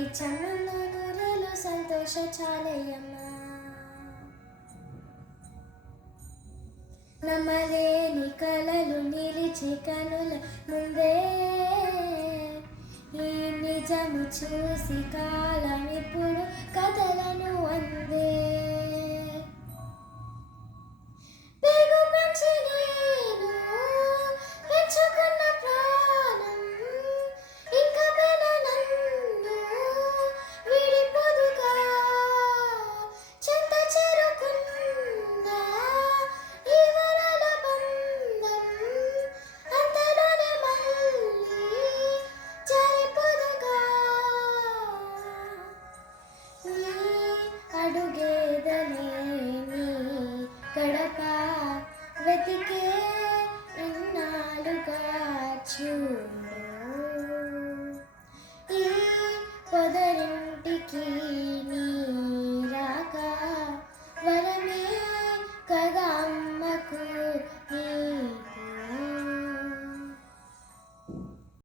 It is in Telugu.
కంటి చన్నుల్లో నూరేలు సంతోష చాలయ్యమ్మ. నమ్మలేని కలలు నిలిచి కనుల ముందే ఈ నిజము చూసి కాలం ఇప్పుడు కథలను అందే. పేగు పెంచి నేను పెంచుకున్న ప్రాణం ఇంకా పెన నన్ను విడిపోదుగా. చెంత చేరుకున్నా ఈ వరల బంధం అంతలోనే మళ్ళీ జారిపోదుగా. నీ అడుగేదనే నీ గడప వెతికే ఇన్నాళ్ళుగా చూడు.